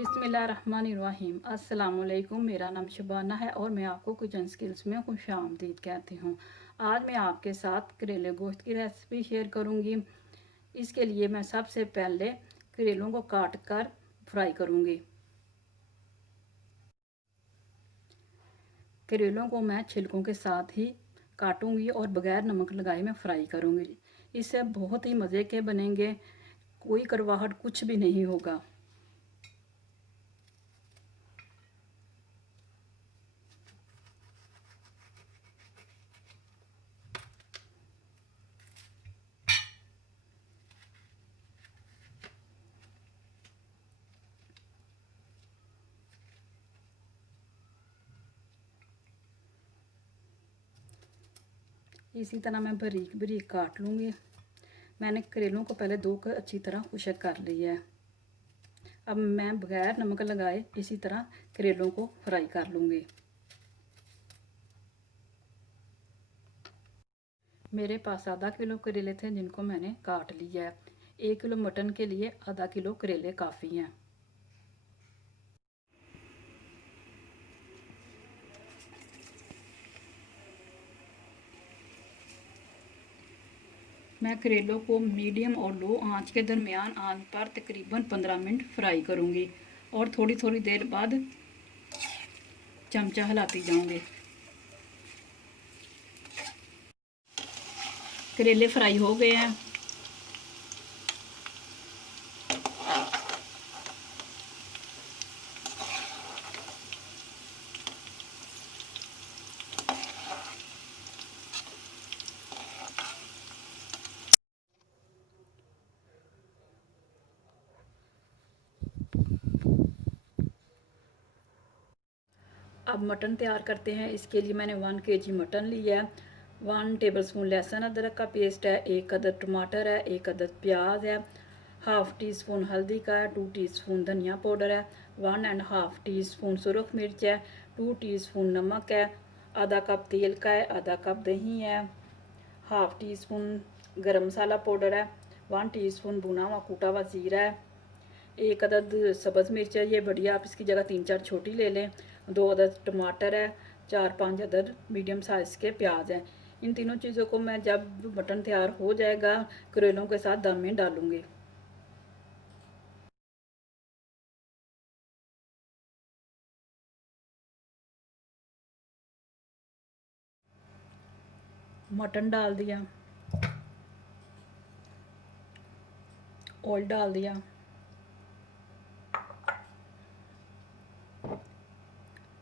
बिस्मिल्लाहिर्रहमानिर्रहीम। अस्सलामुअलैकुम। मेरा नाम शबाना है और मैं आपको किचन स्किल्स में खुशामदीद कहती हूँ। आज मैं आपके साथ करेले गोश्त की रेसिपी शेयर करूँगी। इसके लिए मैं सबसे पहले करेलों को काट कर फ्राई करूँगी। करेलों को मैं छिलकों के साथ ही काटूँगी और बगैर नमक लगाए मैं फ्राई करूँगी। इससे बहुत ही मज़े के बनेंगे, कोई करवाहट कुछ भी नहीं होगा। इसी तरह मैं बारीक बारीक काट लूँगी। मैंने करेलों को पहले धो कर अच्छी तरह खुशक कर लिया है। अब मैं बगैर नमक लगाए इसी तरह करेलों को फ्राई कर लूँगी। मेरे पास आधा किलो करेले थे जिनको मैंने काट लिया है। 1 किलो मटन के लिए आधा किलो करेले काफ़ी हैं। मैं करेलों को मीडियम और लो आंच के दरमियान आंच पर तकरीबन 15 मिनट फ्राई करूँगी और थोड़ी थोड़ी देर बाद चमचा हिलाती जाऊँगी। करेले फ्राई हो गए हैं। अब मटन तैयार करते हैं। इसके लिए मैंने 1 kg मटन लिया है। 1 टेबलस्पून लहसुन अदरक का पेस्ट है, 1 अदद टमाटर है, 1 अदद प्याज है, हाफ़ टी स्पून हल्दी का है, 2 टीस्पून धनिया पाउडर है, 1.5 टीस्पून सुरख मिर्च है, 2 टीस्पून नमक है, आधा कप तेल का है, आधा कप दही है, हाफ़ टी स्पून गरम मसाला पाउडर है, 1 टीस्पून भुना हुआ कूटा हुआ ज़ीरा है, 1 अदद सब्ज़ मिर्च है, ये बढ़िया आप इसकी जगह 3-4 छोटी ले लें, 2 अदद टमाटर है, 4-5 अदद मीडियम साइज़ के प्याज हैं। इन तीनों चीज़ों को मैं जब मटन तैयार हो जाएगा करेलों के साथ दम में डालूँगी। मटन डाल दिया, ऑयल डाल दिया,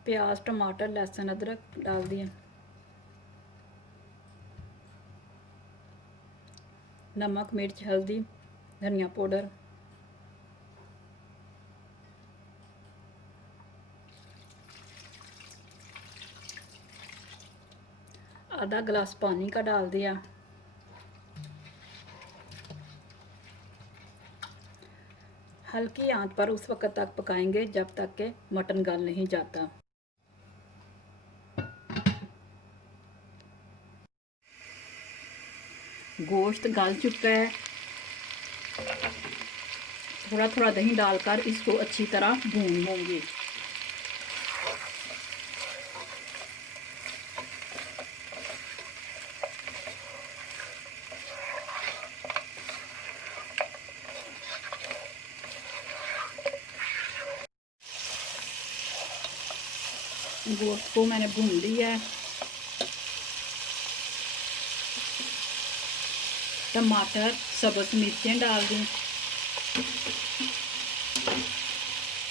प्याज टमाटर लहसुन अदरक डाल दिया, नमक मिर्च हल्दी धनिया पाउडर, आधा गिलास पानी का डाल दिया। हल्की आंच पर उस वक्त तक पकाएंगे जब तक के मटन गल नहीं जाता। गोश्त गल चुका है। थोड़ा थोड़ा दही डालकर इसको अच्छी तरह भून लूँगी। गोश्त को मैंने भून लिया है। टमाटर सब्ज़ मिर्चें डाल दी,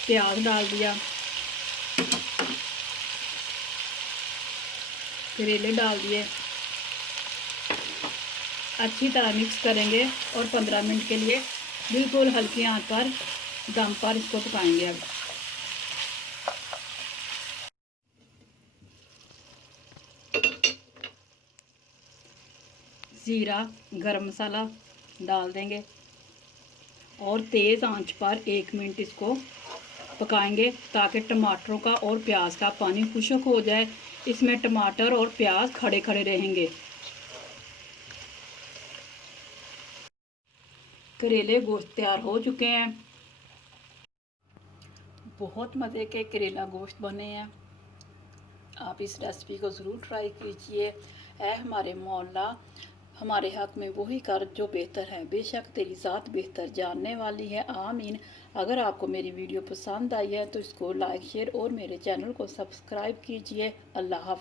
प्याज डाल दिया, करेले डाल दिए, अच्छी तरह मिक्स करेंगे और 15 मिनट के लिए बिल्कुल हल्की आंच पर दम पर इसको पकाएंगे। अब ज़ीरा गरम मसाला डाल देंगे और तेज़ आंच पर 1 मिनट इसको पकाएंगे ताकि टमाटरों का और प्याज का पानी खुश्क हो जाए। इसमें टमाटर और प्याज खड़े खड़े रहेंगे। करेले गोश्त तैयार हो चुके हैं। बहुत मज़े के करेला गोश्त बने हैं। आप इस रेसिपी को ज़रूर ट्राई कीजिए। ऐ हमारे मौला, हमारे हक में वही कर जो बेहतर है, बेशक तेरी ज़ात बेहतर जानने वाली है, आमीन। अगर आपको मेरी वीडियो पसंद आई है तो इसको लाइक शेयर और मेरे चैनल को सब्सक्राइब कीजिए। अल्लाह हाफ़िज़।